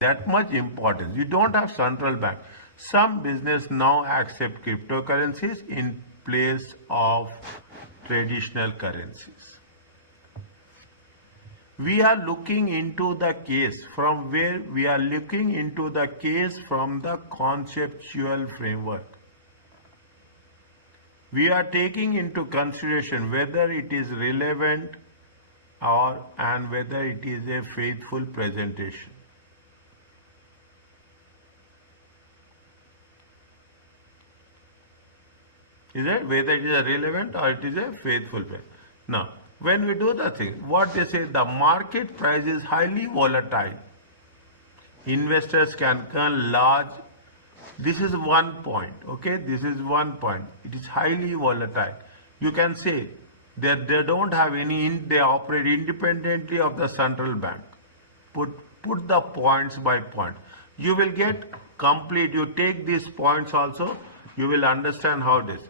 that much importance. You don't have central bank. Some business now accept cryptocurrencies in place of traditional currencies. We are looking into the case from where we are looking into the case from the conceptual framework. We are taking into consideration whether it is relevant and whether it is a faithful presentation. Is it whether it is a relevant or it is a faithful presentation? Now, when we do the thing, what they say, the market price is highly volatile. Investors can earn large. This is one point, okay? This is one point. It is highly volatile. You can say that they don't have they operate independently of the central bank. Put the points by point. You will get complete. You take these points also, you will understand how this.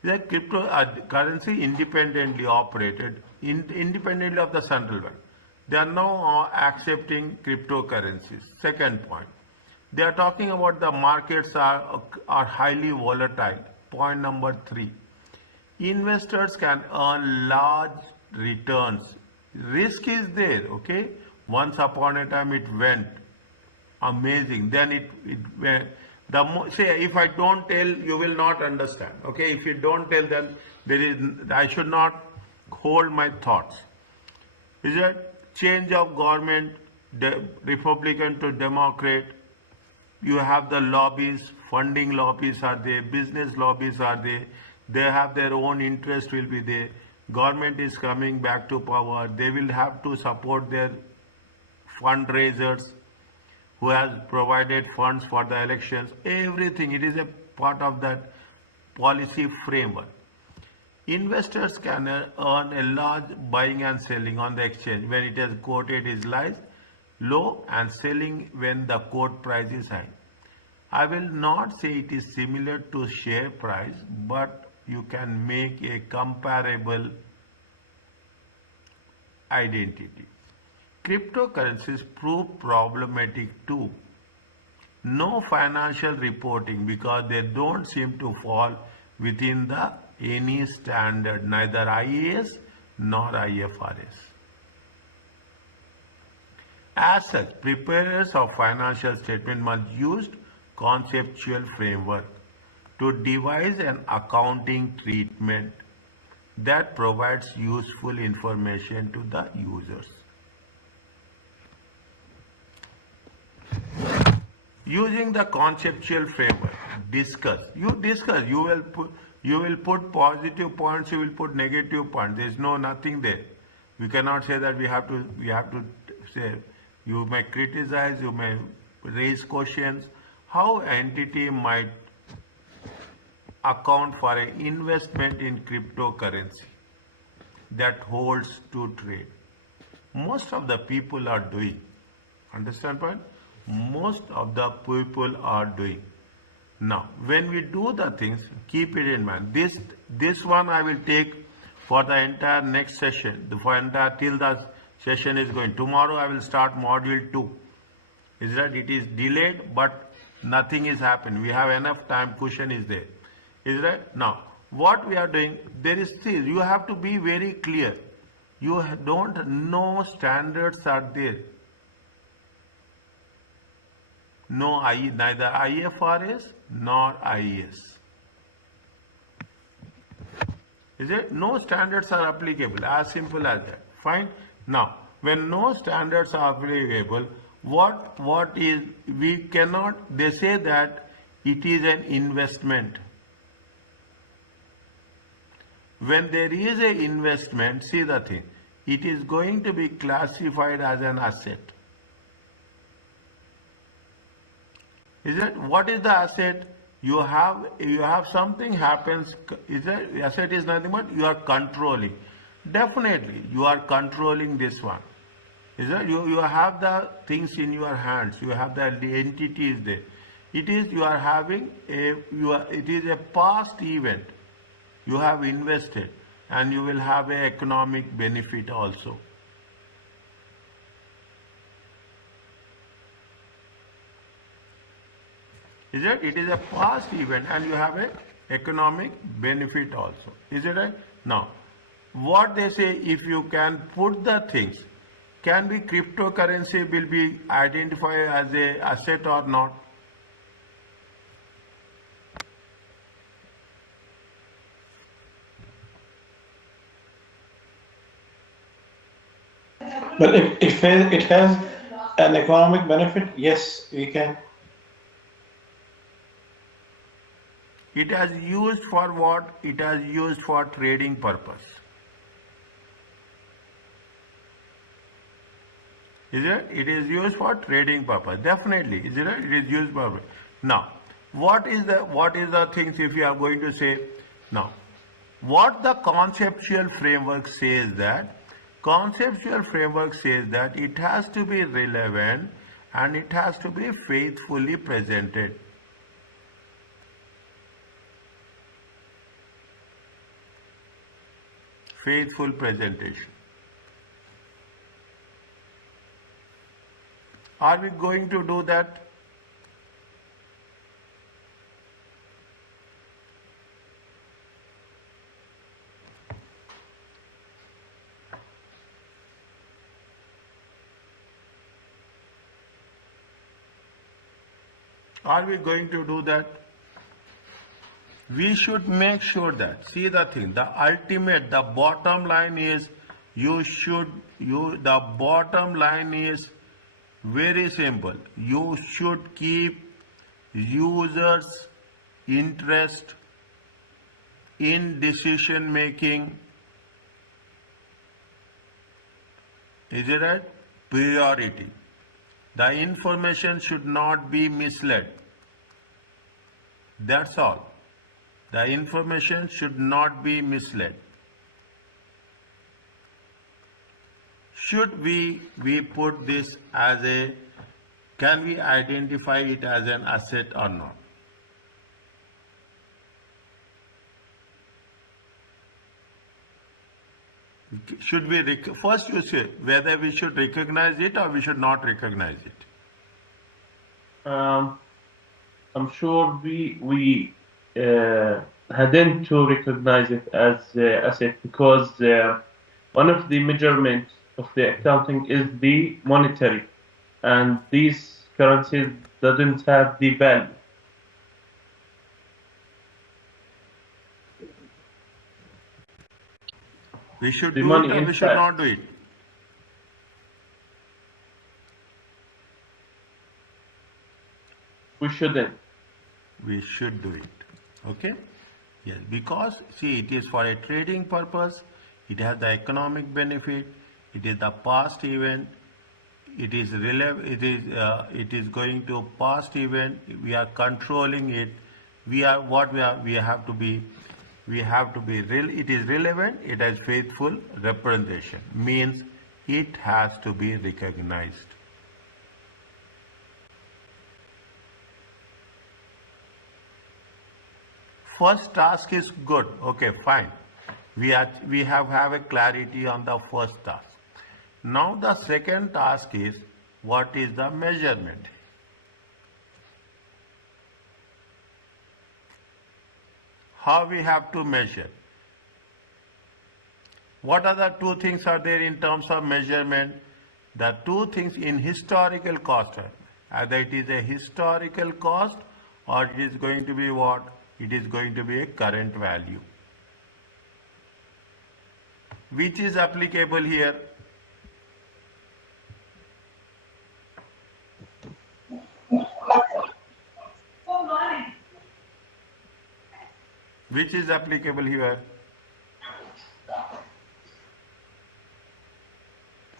The cryptocurrency independently operated, independently of the central bank. They are now accepting cryptocurrencies. Second point. They are talking about the markets are highly volatile. Point number 3. Investors can earn large returns. Risk is there, okay? Once upon a time it went. Amazing. Then it went. Say, if I don't tell, you will not understand. Okay, if you don't tell, then I should not hold my thoughts. Is it change of government, Republican to Democrat? You have the lobbies, funding lobbies are there, business lobbies are there. They have their own interest will be there. Government is coming back to power. They will have to support their fundraisers who has provided funds for the elections. Everything, it is a part of that policy framework. Investors can earn a large buying and selling on the exchange when it is quoted is low and selling when the quote price is high. I will not say it is similar to share price, but you can make a comparable identity. Cryptocurrencies prove problematic too. No financial reporting because they don't seem to fall within any standard, neither IAS nor IFRS. As such, preparers of financial statement must use conceptual framework to devise an accounting treatment that provides useful information to the users. Using the conceptual framework, discuss. You will put positive points, you will put negative points. There is nothing there. We cannot say that we have to say. You may criticize, you may raise questions. How entity might account for an investment in cryptocurrency that holds to trade. Most of the people are doing. Understand point? Most of the people are doing. Now, when we do the things, keep it in mind. This one I will take for the entire next session. Till the session is going. Tomorrow I will start module 2. Is that it is delayed, but nothing is happened. We have enough time. Cushion is there. Is that now? What we are doing? You have to be very clear. You don't know standards are there. No, neither IFRS nor IAS. Is it? No standards are applicable. As simple as that. Fine. Now, when no standards are applicable, what is, we cannot, they say that it is an investment. When there is an investment, see the thing, it is going to be classified as an asset. Is it? What is the asset? You have something happens. Is it? Asset is nothing but you are controlling. Definitely, you are controlling this one. Is it? You have the things in your hands. You have the entities there. It is you are having it is a past event. You have invested and you will have an economic benefit also. Is it? It is a past event and you have a economic benefit also. Is it right? Now, what they say, if you can put the things, can be cryptocurrency will be identified as a asset or not? But if it has an economic benefit, yes, we can. It has used for what? It has used for trading purpose. Is it? It is used for trading purpose. Definitely. Is it? It is used for. Now, what is the things if you are going to say now? What the conceptual framework says that it has to be relevant and it has to be faithfully presented. Faithful presentation. Are we going to do that? Are we going to do that? We should make sure that, see the thing, the ultimate, the bottom line is, the bottom line is very simple. You should keep users' interest in decision making, is it right? Priority. The information should not be misled. That's all. The information should not be misled. Should we put this as a, can we identify it as an asset or not? Should we, first you say whether we should recognize it or we should not recognize it. I'm sure we hadn't to recognize it as asset because one of the measurements of the accounting is the monetary, and these currencies doesn't have the value. We should The do money it or we should inside. not do it. We shouldn't. We should do it. Okay? Yes, because see, it is for a trading purpose, it has the economic benefit, it is the past event, it is it is going to past event, we are controlling it, we have to be real, it is relevant, it has faithful representation, means it has to be recognized. First task is good. Okay, fine. We have a clarity on the first task. Now the second task is, what is the measurement? How we have to measure? What are the two things are there in terms of measurement? The two things in historical cost, either it is a historical cost or it is going to be what? It is going to be a current value. Which is applicable here? Which is applicable here?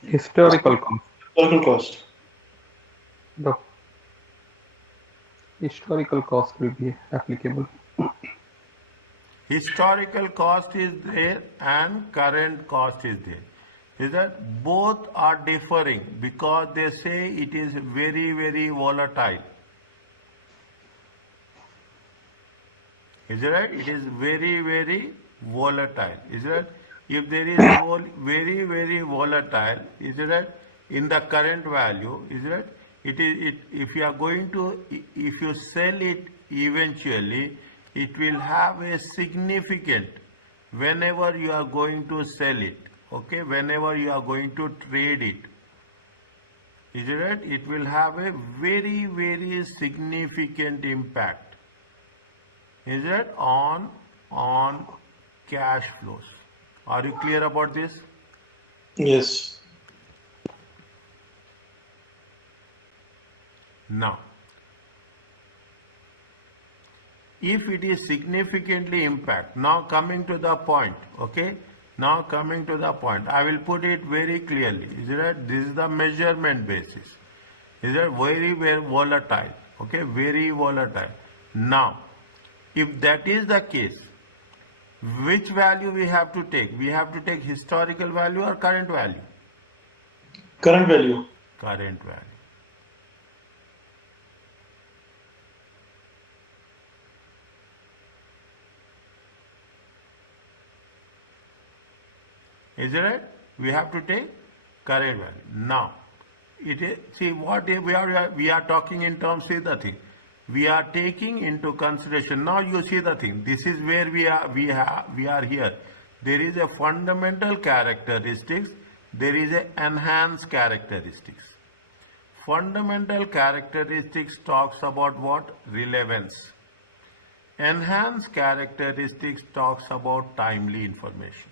Historical cost. Total cost. The historical cost will be applicable. Historical cost is there and current cost is there. Is that both are differing because they say it is very, very volatile. Is it right? It is very, very volatile. Is it right? If there is very, very volatile, is it right? In the current value, is it right? if you are going to, if you sell it eventually, it will have a significant whenever you are going to sell it, okay, whenever you are going to trade it, is it right? It will have a very, very significant impact, is it, on cash flows. Are you clear about this? Yes. Now, if it is significantly impact, now coming to the point, okay, now coming to the point, I will put it very clearly, is it right? This is the measurement basis, is it very, very volatile, okay, very volatile. Now, if that is the case, which value we have to take? We have to take historical value or current value? Current value. Current value. Is it right? We have to take current value. Now, it is, see what we are talking in terms, see the thing. We are taking into consideration. Now you see the thing. This is where we are here. There is a fundamental characteristics. There is a enhanced characteristics. Fundamental characteristics talks about what? Relevance. Enhanced characteristics talks about timely information.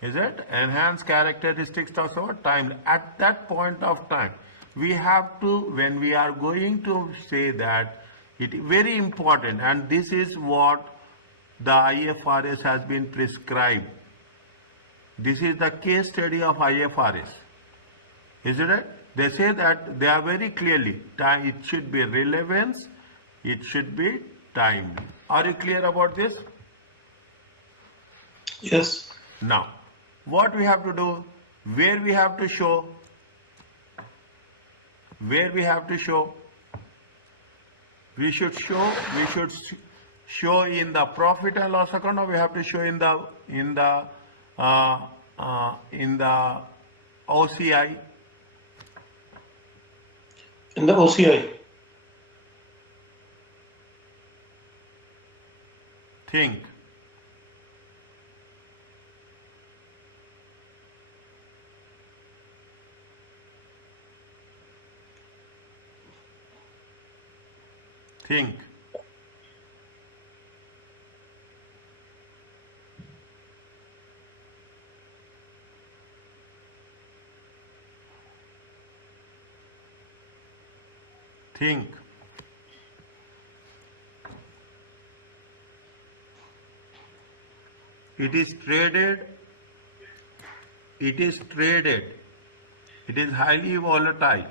Is it? Enhanced characteristics talks about time. At that point of time, we have to, when we are going to say that, it is very important, and this is what the IFRS has been prescribed. This is the case study of IFRS. Is it right? They say that they are very clearly, time, it should be relevance, it should be timely. Are you clear about this? Yes. Now, what we have to do, where we have to show, we should show in the profit and loss account, or we have to show in the OCI. In the OCI. Think. Think. Think. It is traded. It is traded. It is highly volatile.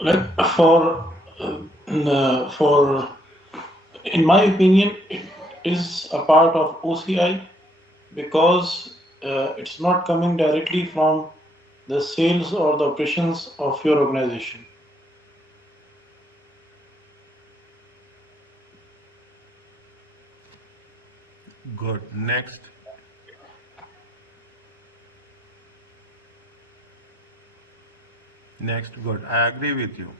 Like in my opinion, it is a part of OCI because it's not coming directly from the sales or the operations of your organization. Good. Next. Next. Good. I agree with you.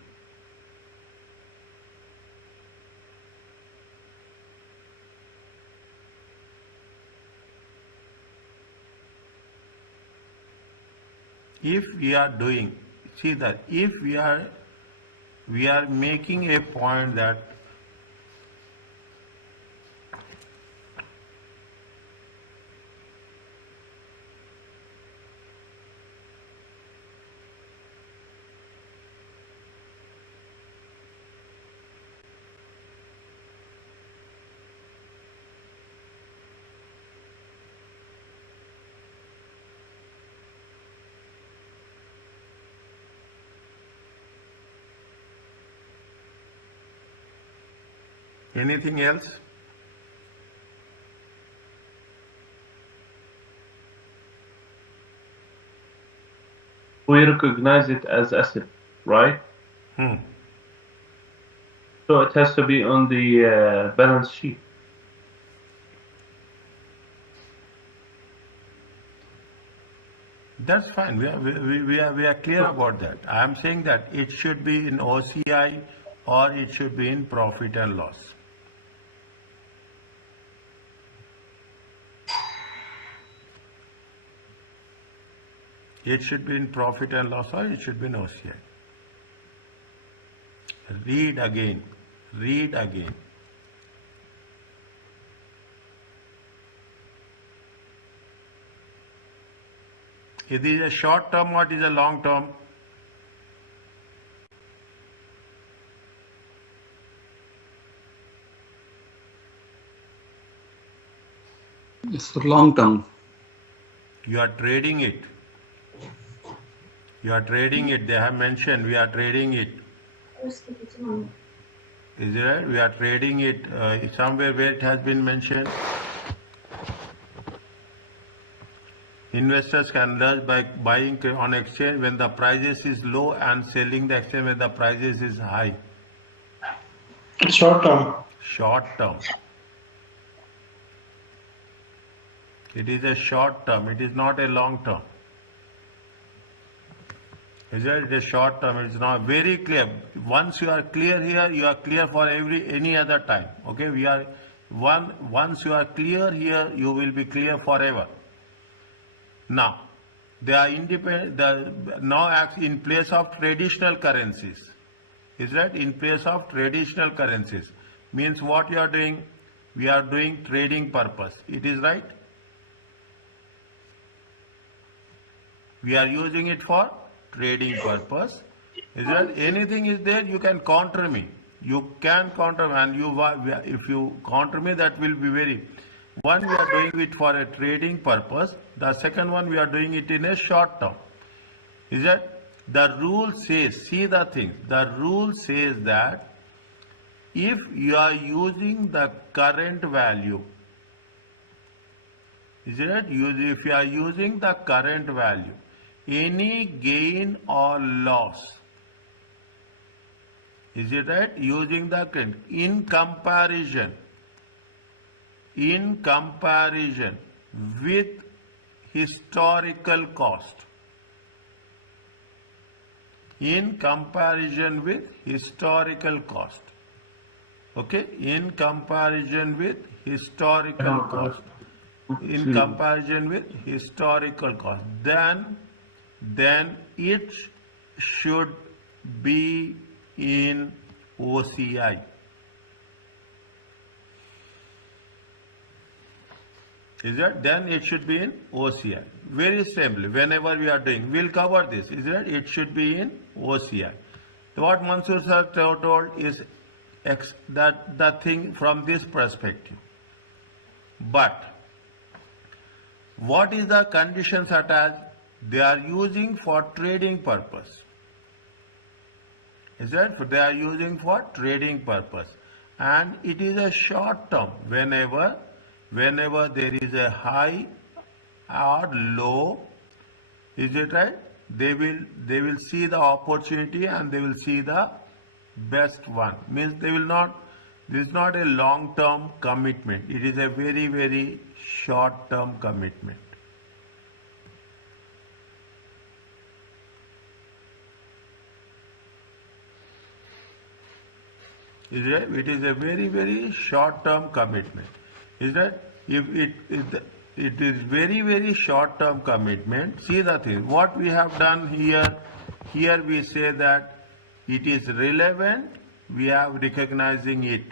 If we are doing, see that if we are making a point that anything else? we recognize it as asset, right? Hmm. So it has to be on the balance sheet. That's fine. We are clear about that. I am saying that it should be in OCI or it should be in profit and loss. It should be in profit and loss or it should be in OCI. Read again. Read again. It is a short term or it is a long term? It's for long term. You are trading it. You are trading it. They have mentioned we are trading it. Is it right? We are trading it somewhere where it has been mentioned. Investors can learn by buying on exchange when the prices is low and selling the exchange when the prices is high. It's short term. Short term. It is a short term. It is not a long term. Is it? It is short term. It is not very clear. Once you are clear here, you are clear for any other time. Okay, once you are clear here, you will be clear forever. Now, they are independent. Now acts in place of traditional currencies. Is that in place of traditional currencies? Means what you are doing? We are doing trading purpose. It is right. We are using it for trading purpose. Is there anything is there? You can counter me. You can counter me, and if you counter me, that will be very. One, we are doing it for a trading purpose. The second one, we are doing it in a short term. Is that the rule says? See the thing. The rule says that if you are using the current value, is it? If you are using the current value, any gain or loss, is it right? Using the current in comparison with historical cost. In comparison with historical cost. Okay? In comparison with historical cost. In comparison with historical cost. Then it should be in OCI. Is that? Then it should be in OCI. Very simply, whenever we are doing, we'll cover this. Is that? It should be in OCI. What Mansoor sir told is that the thing from this perspective. But what is the conditions attached? They are using for trading purpose. Is that? They are using for trading purpose. And it is a short term. Whenever there is a high or low, is it right? They will see the opportunity and they will see the best one. Means they will not. This is not a long term commitment. It is a very, very short term commitment. Is that? It is a very, very short term commitment. Is that? If it is very, very short term commitment, see the thing. What we have done here we say that it is relevant, we are recognizing it.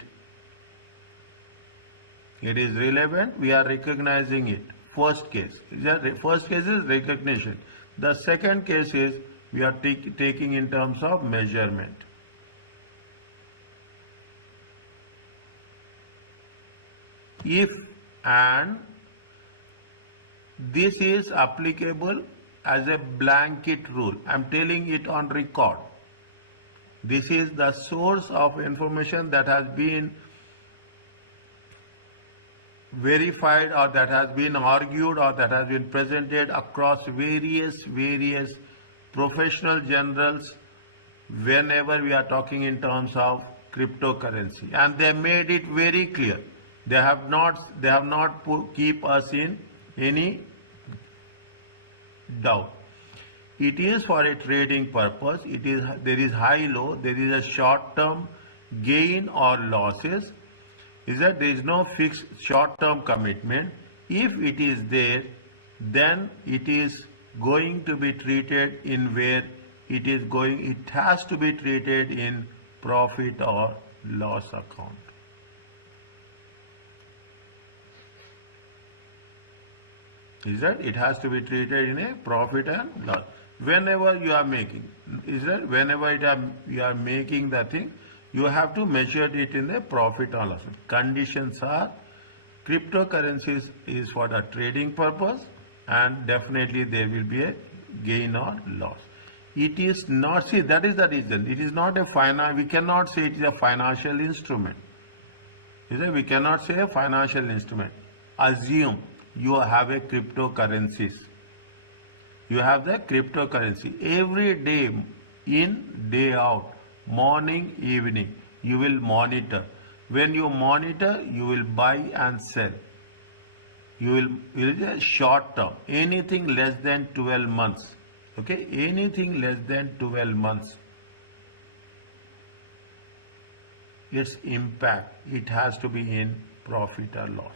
It is relevant, we are recognizing it. First case. First case is recognition. The second case is we are taking in terms of measurement. If and this is applicable as a blanket rule. I am telling it on record. This is the source of information that has been verified or that has been argued or that has been presented across various professional generals whenever we are talking in terms of cryptocurrency, and they made it very clear. They have not keep us in any doubt. It is for a trading purpose. There is high low. There is a short term gain or losses. Is that there is no fixed short term commitment. If it is there, then it is going to be treated in where it has to be treated in profit or loss account. Is that it has to be treated in a profit and loss. Whenever you are making, you are making the thing, you have to measure it in a profit or loss. Conditions are cryptocurrencies is for the trading purpose, and definitely there will be a gain or loss. It is not, see, that is the reason. It is not a we cannot say it is a financial instrument. We cannot say a financial instrument. Assume you have a cryptocurrencies. You have the cryptocurrency. Every day in, day out, morning, evening, you will monitor. When you monitor, you will buy and sell. You will short term, anything less than 12 months. Okay, anything less than 12 months. Its impact, it has to be in profit or loss.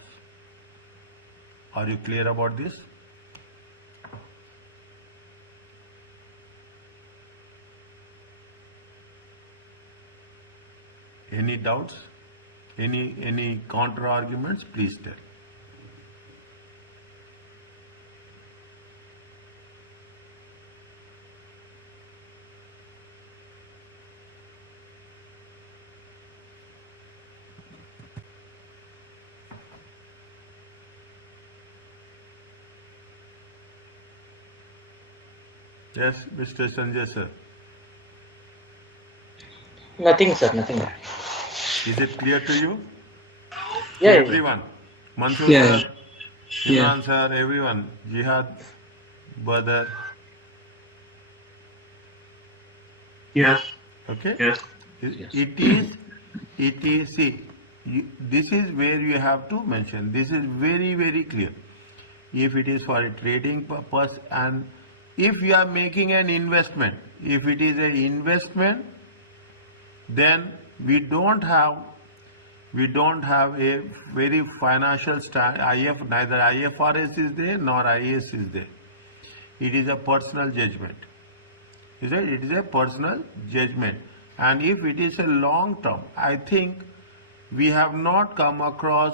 Are you clear about this? Any doubts? Any counter arguments? Please tell. Yes, Mr. Sanjay sir. Nothing, sir. Nothing. Is it clear to you? Yeah, yeah, Everyone. Mansoor Yeah, sir, yeah. Imran sir, everyone. Jihad, brother. Yes. Okay? Yes. It is, see, this is where you have to mention. This is very, very clear. If it is for a trading purpose, and if you are making an investment, if it is an investment, then we don't have a very financial neither IFRS is there nor IAS is there. It is a personal judgment. It is a personal judgment. And if it is a long term, I think we have not come across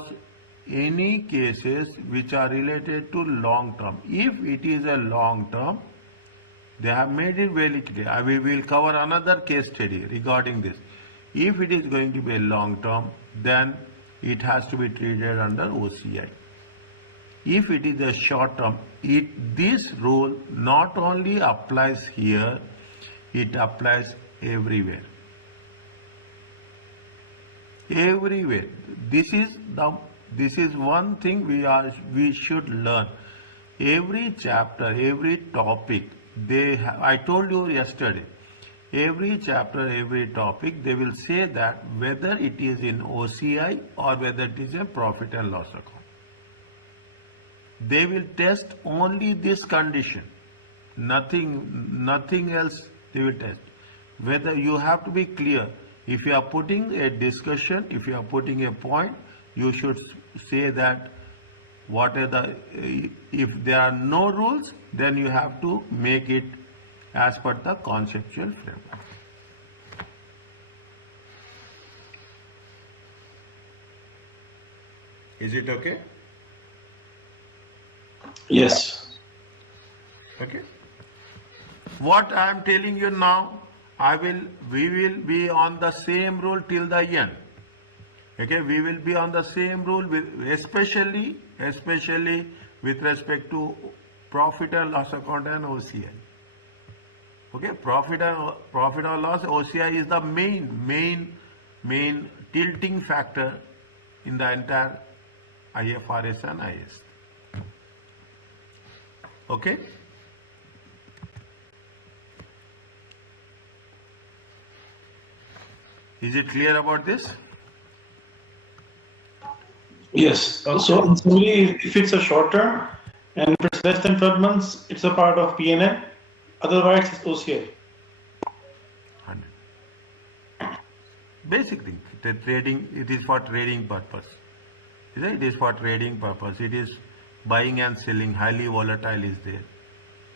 any cases which are related to long term. If it is a long term, they have made it very clear. We will cover another case study regarding this. If it is going to be a long term, then it has to be treated under OCI. If it is a short term, this rule not only applies here, it applies everywhere. Everywhere. This is one thing we should learn. Every chapter, every topic, I told you yesterday, every chapter, every topic, they will say that whether it is in OCI or whether it is a profit and loss account. They will test only this condition. Nothing else they will test. Whether you have to be clear. If you are putting a discussion, if you are putting a point, you should say that if there are no rules, then you have to make it as per the conceptual framework. Is it okay? Yes. Okay. What I am telling you now, we will be on the same rule till the end. Okay, we will be on the same rule especially with respect to profit and loss account and OCI. Okay, profit or loss, OCI is the main tilting factor in the entire IFRS and IS. Okay. Is it clear about this? Yes. Okay. So in summary, if it's a short term and if it's less than 12 months, it's a part of PNL. Otherwise, it's OCI. 100. Basic thing. The trading, it is for trading purpose. It is for trading purpose. It is buying and selling, highly volatile is there.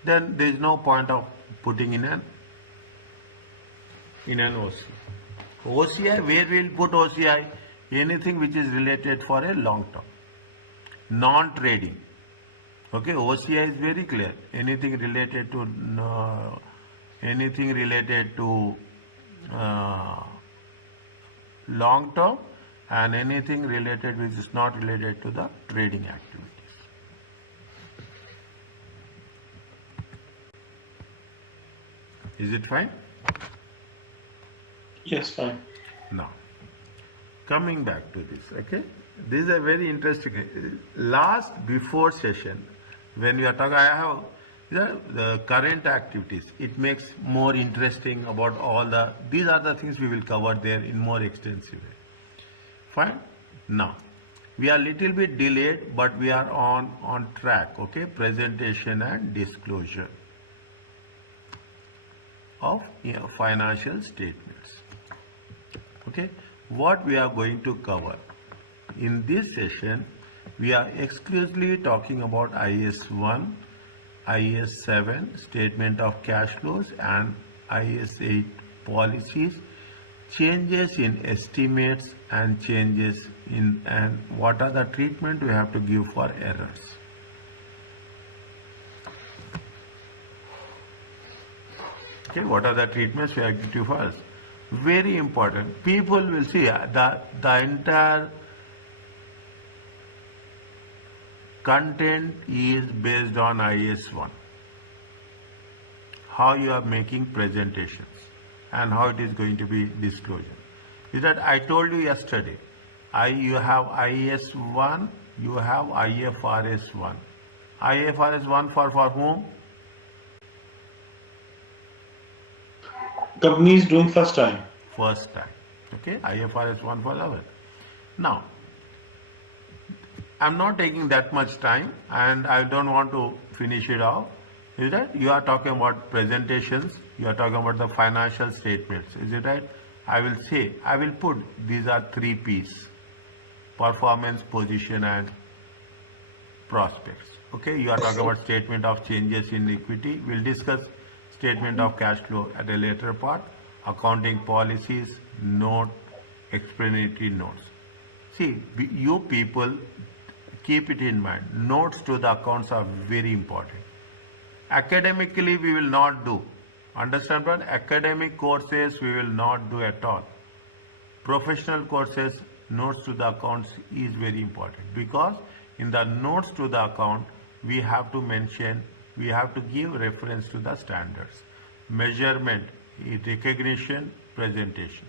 Then there is no point of putting in an OCI. OCI, where we'll put OCI? Anything which is related for a long term. Non-trading. Okay, OCI is very clear. Anything related to long term and anything related which is not related to the trading activities. Is it fine? Yes, fine. Now, coming back to this, okay? This is a very interesting. Last before session, when we are talking, I have the current activities. It makes more interesting about all the. These are the things we will cover there in more extensive way. Fine. Now, we are little bit delayed, but we are on track. Okay, presentation and disclosure of financial statements. Okay, what we are going to cover in this session, we are exclusively talking about IS 1, IS 7 statement of cash flows and IS 8 policies, changes in estimates and changes in, and what are the treatment we have to give for errors. Okay, what are the treatments we have to give first? Very important. People will see the entire content is based on IS1. How you are making presentations and how it is going to be disclosure. Is that I told you yesterday, you have IS1, you have IFRS 1. IFRS 1 for whom? Companies doing first time. First time. Okay, IFRS 1 for our. Now, I'm not taking that much time and I don't want to finish it off. Is that you are talking about presentations, you are talking about the financial statements. Is it right? I will put these are 3 P's: performance, position, and prospects. Okay, you are talking about statement of changes in equity. We'll discuss statement of cash flow at a later part, accounting policies, note, explanatory notes. See, you people keep it in mind. Notes to the accounts are very important. Academically, we will not do. Understand what? Academic courses we will not do at all. Professional courses, notes to the accounts is very important because in the notes to the account, we have to mention, we have to give reference to the standards. Measurement, recognition, presentation.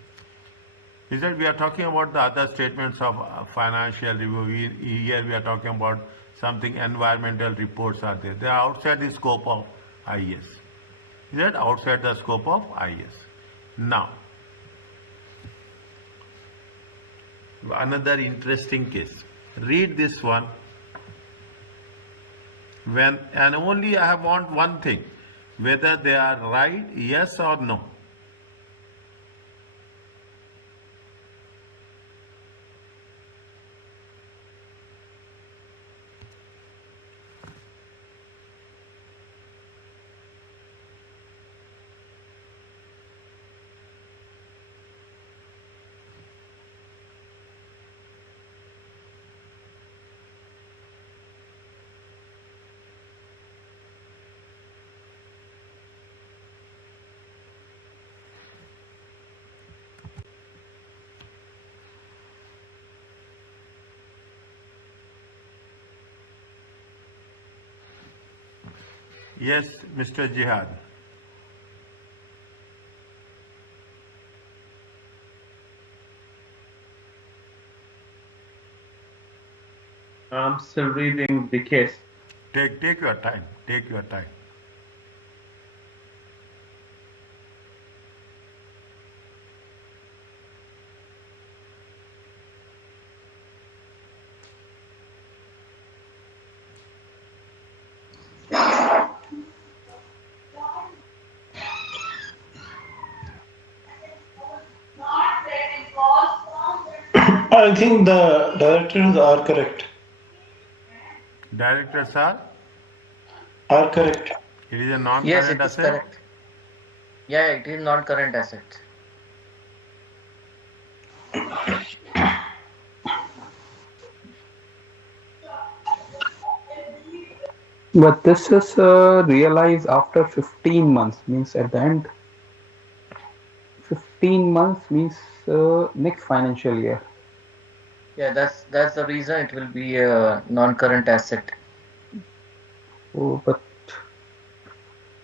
Is that we are talking about the other statements of financial review. Here we are talking about something environmental reports are there. They are outside the scope of IS. Is that outside the scope of IS? Now, another interesting case. Read this one. When and only I want one thing, whether they are right, yes or no. Yes, Mr. Jihad. I'm still reading the case. Take your time. Take your time. I think the directors are correct. Directors are, Are correct. it is a Yes, non-current it is asset. correct. Yeah, it is non-current asset. But this is realized after 15 months, means at the end, 15 months means next financial year. Yeah, that's the reason it will be a non-current asset. Oh, but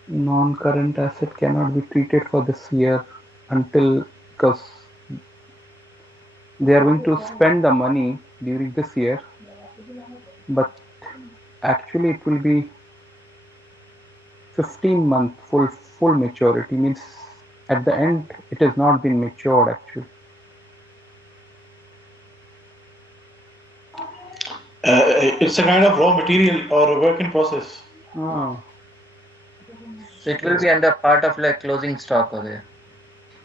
non-current asset cannot be treated for this year until, because they are going to spend the money during this year, but actually it will be 15-month full maturity, means at the end it has not been matured actually. It's a kind of raw material or a work in process. Oh, So it will be under part of like closing stock over there.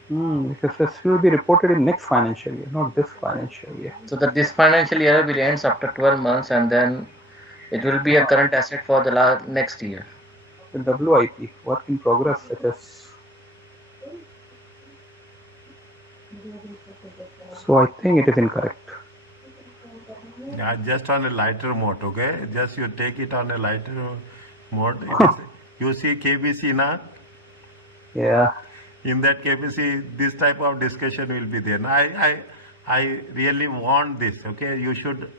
because this will be reported in next financial year, not this financial year. So that this financial year will ends after 12 months and then it will be a current asset for the next year. The WIP, work in progress, it is. So I think it is incorrect. Yeah, just on a lighter mode, okay? Just you take it on a lighter mode. It is, you see KBC now? Yeah. In that KBC, this type of discussion will be there. I really want this, okay? You should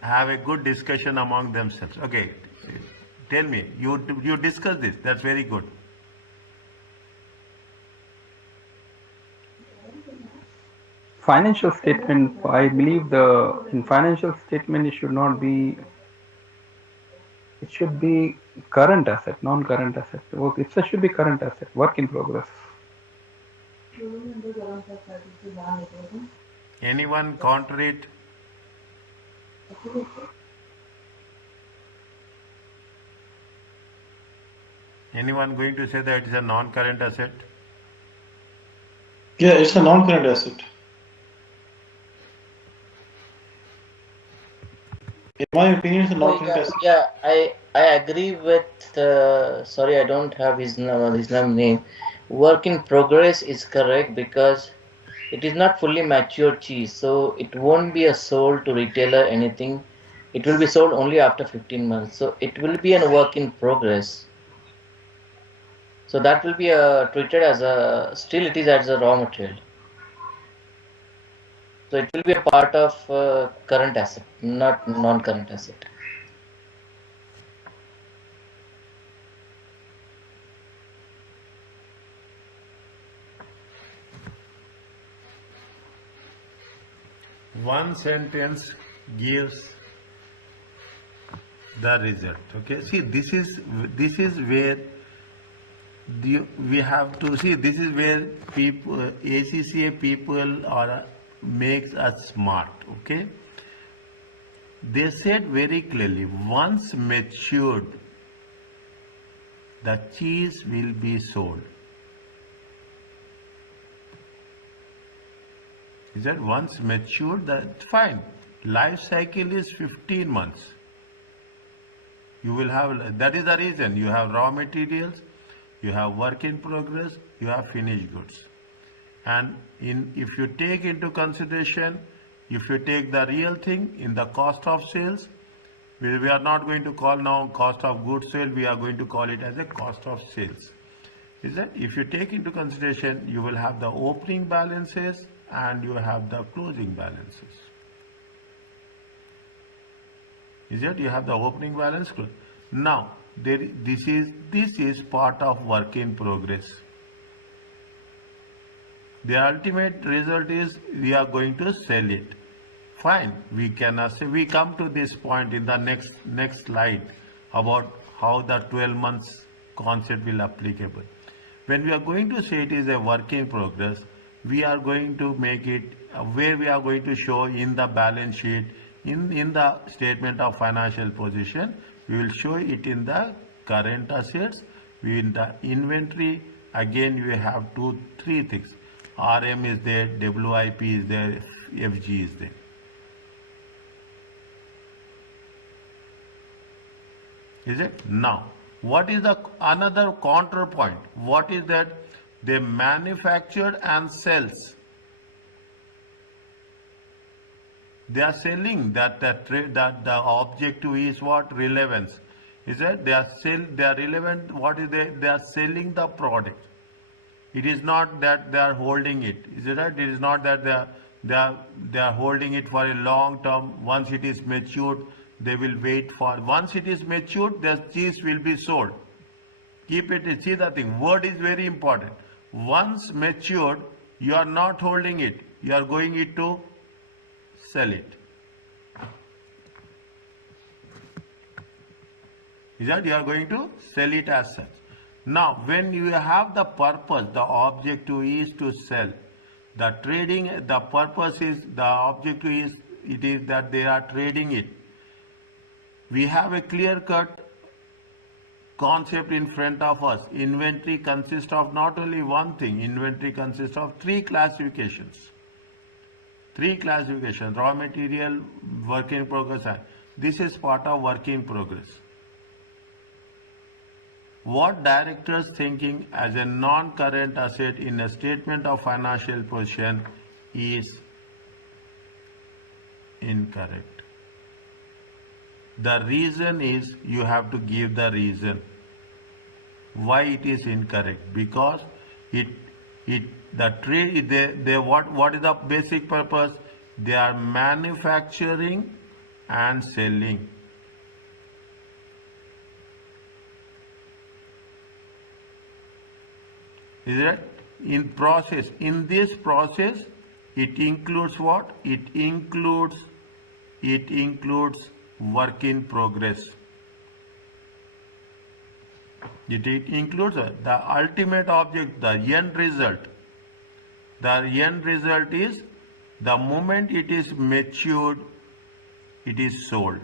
have a good discussion among themselves. Okay, tell me, you discuss this. That's very good. Financial statement, I believe in financial statement it should not be, it should be current asset, non-current asset. It should be current asset, work in progress. Anyone counter it? Anyone going to say that it's a non-current asset? Yeah, it's a non-current asset. In my opinion, it's a So non-current yeah, asset. yeah, I agree with sorry, I don't have his name. Work in progress is correct because it is not fully mature cheese, so it won't be a sold to retailer anything. It will be sold only after 15 months. So it will be a work in progress. So that will be treated as a still it is as a raw material. So it will be a part of current asset, not non-current asset. One sentence gives the result. Okay, see, this is where we have to see. This is where people, ACCA people, are makes us smart. Okay, they said very clearly, once matured, the cheese will be sold. Is that once matured? That's fine. Life cycle is 15 months. You will have, that is the reason you have raw materials, you have work in progress, you have finished goods. And if you take into consideration, if you take the real thing in the cost of sales, we are not going to call now cost of goods sold, we are going to call it as a cost of sales. Is that if you take into consideration, you will have the opening balances and you have the closing balances. Is it? You have the opening balance. Now, this is part of work in progress. The ultimate result is we are going to sell it. Fine, we can say, we come to this point in the next slide about how the 12 months concept will applicable. When we are going to say it is a work in progress, we are going to make it where we are going to show in the balance sheet, in the statement of financial position, we will show it in the current assets, in the inventory. Again, you have three things. RM is there, WIP is there, FG is there. Is it? Now, what is the another counterpoint? What is that? They manufactured and sells. They are selling that that the objective is what? Relevance. Is that they are relevant. What is they are selling the product. It is not that they are holding it. Is it right? It is not that they are holding it for a long term. Once it is matured, they will wait for. Once it is matured, the cheese will be sold. Keep it. See the thing. Word is very important. Once matured, you are not holding it. You are going it to sell it. Is that you are going to sell it as such. Now, when you have the purpose, the objective is to sell. The trading, the purpose is, the objective is, it is that they are trading it. We have a clear-cut concept in front of us. Inventory consists of not only one thing, inventory consists of three classifications. Three classifications, raw material, work in progress. This is part of work in progress. What directors thinking as a non-current asset in a statement of financial position is incorrect. The reason is you have to give the reason why it is incorrect, because the trade they what is the basic purpose? They are manufacturing and selling. Is that in process? In this process, it includes what? It includes work in progress. It includes the ultimate object, the end result. The end result is the moment it is matured, it is sold.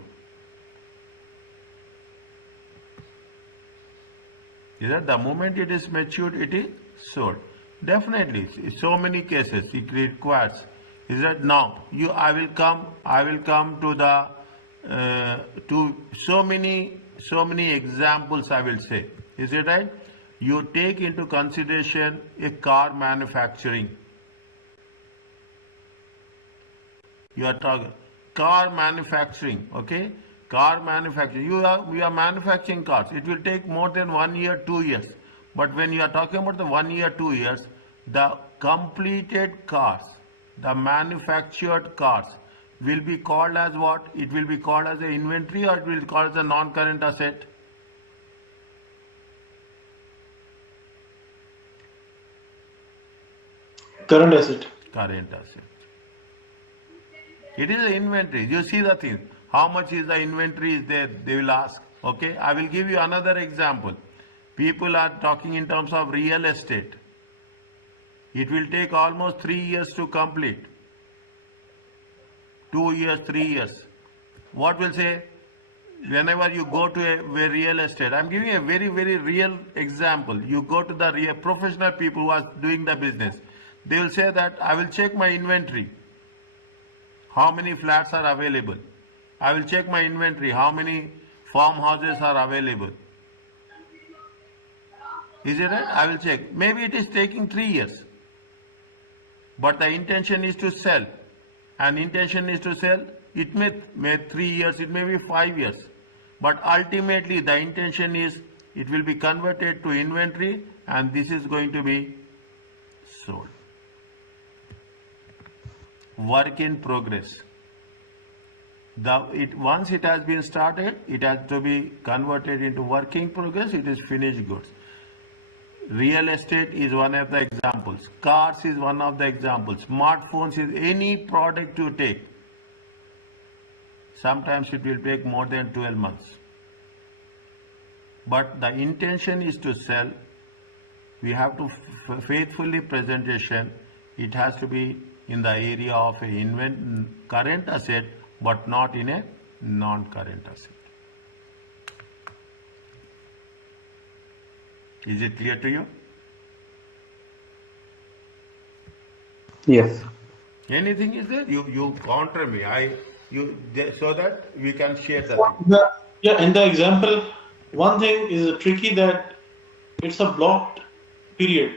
Is that the moment it is matured, it is sold. Definitely, so many cases it requires. Is that now I will come to the to so many examples I will say. Is it right? You take into consideration a car manufacturing. You are talking car manufacturing, okay? Car manufacturing. We are manufacturing cars. It will take more than 1 year, 2 years. But when you are talking about the 1 year, 2 years, the completed cars, the manufactured cars will be called as what? It will be called as an inventory, or it will be called as a non-current asset. Current asset. Current asset. It is an inventory. You see the thing. How much is the inventory is there? They will ask. Okay. I will give you another example. People are talking in terms of real estate. It will take almost 3 years to complete. 2 years, 3 years. What will say? Whenever you go to a real estate, I'm giving a very, very real example. You go to the real professional people who are doing the business. They will say that I will check my inventory. How many flats are available? I will check my inventory. How many farmhouses are available? Is it right? I will check. Maybe it is taking 3 years. But the intention is to sell. And intention is to sell. It may 3 years, it may be 5 years. But ultimately the intention is it will be converted to inventory and this is going to be sold. Work in progress. Once it has been started, it has to be converted into work in progress. It is finished goods. Real estate is one of the examples. Cars is one of the examples. Smartphones is any product you take. Sometimes it will take more than 12 months. But the intention is to sell. We have to faithfully presentation. It has to be in the area of a current asset, but not in a non-current asset. Is it clear to you? Yes. Anything is there? You counter me. So that we can share that. Yeah, in the example, one thing is tricky that it's a blocked period,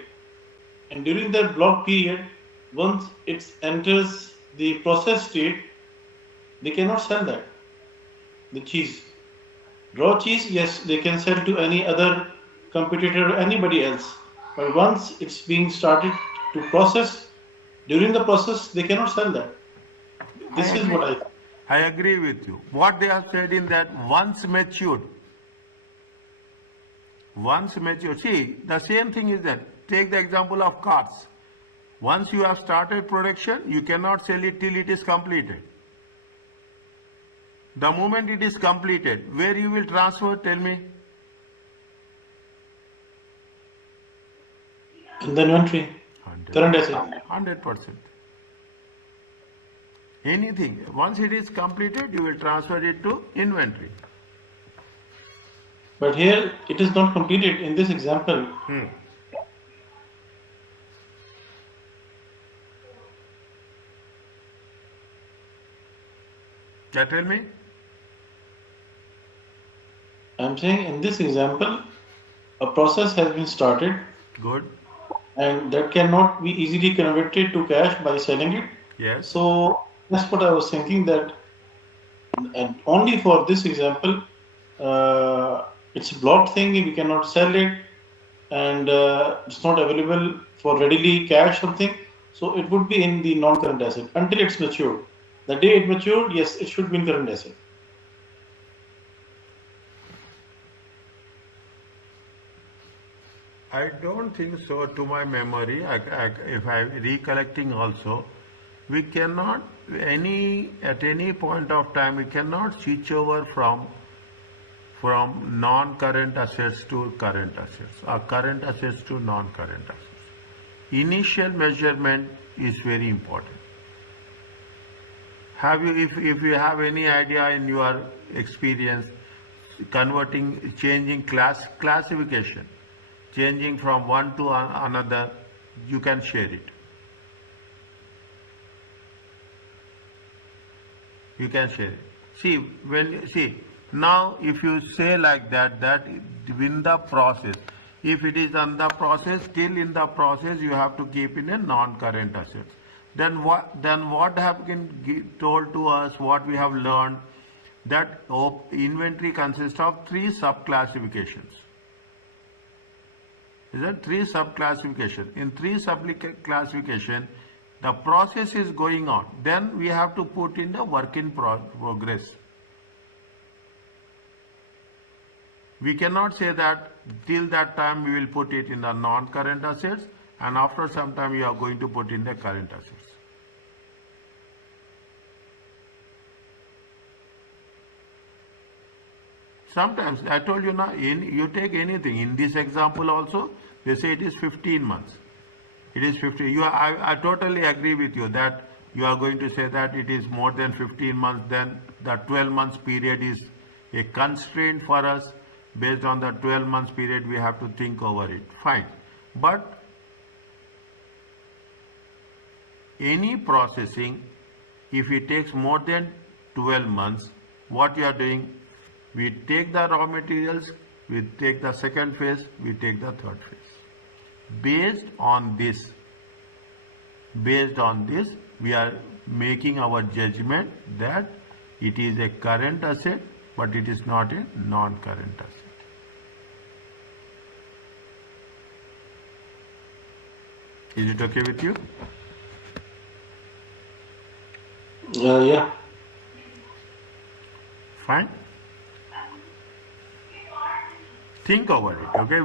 and during that blocked period, once it enters the process state, they cannot sell that the cheese. Raw cheese, yes, they can sell to any other competitor or anybody else. But once it's being started to process, during the process, they cannot sell that. I This is agree. what I. I agree with you. What they have said in that once matured. See, the same thing is that. Take the example of cars. Once you have started production, you cannot sell it till it is completed. The moment it is completed, where you will transfer, tell me? In the inventory, current asset. 100%. Anything. Once it is completed, you will transfer it to inventory. But here it is not completed in this example. Yeah, tell me? I'm saying in this example, a process has been started Good. and that cannot be easily converted to cash by selling it. Yes. So that's what I was thinking that, and only for this example, it's a blocked thing, we cannot sell it, and it's not available for readily cash something. So it would be in the non-current asset until it's matured. The day it matured, yes, it should be in current asset. I don't think so. To my memory, if I'm recollecting also, we cannot at any point of time we cannot switch over from non-current assets to current assets or current assets to non-current assets. Initial measurement is very important. Have you, if you have any idea in your experience, changing classification, changing from one to another, you can share it. You can share it. See, now if you say like that in the process, if it is on the process, still in the process, you have to keep in a non-current assets. Then what have been told to us, what we have learned, that inventory consists of 3 sub-classifications. Is that 3 sub-classification? In 3 sub-classification, the process is going on. Then we have to put in the work in progress. We cannot say that till that time we will put it in the non-current assets and after some time you are going to put in the current assets. Sometimes, I told you now, you take anything. In this example also, they say it is 15 months. It is 15. I totally agree with you that you are going to say that it is more than 15 months, then the 12 months period is a constraint for us. Based on the 12 months period, we have to think over it. Fine. But any processing, if it takes more than 12 months, what you are doing, we take the raw materials, we take the second phase, we take the third phase. Based on this, we are making our judgment that it is a current asset, but it is not a non-current asset. Is it okay with you? Yeah. Fine. Think over it. Okay,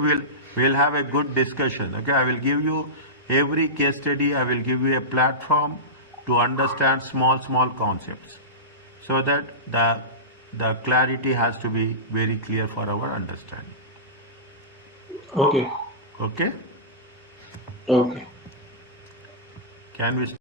we'll have a good discussion. Okay, I will give you every case study. I will give you a platform to understand small concepts, so that the clarity has to be very clear for our understanding. Okay. Okay. Okay. Can we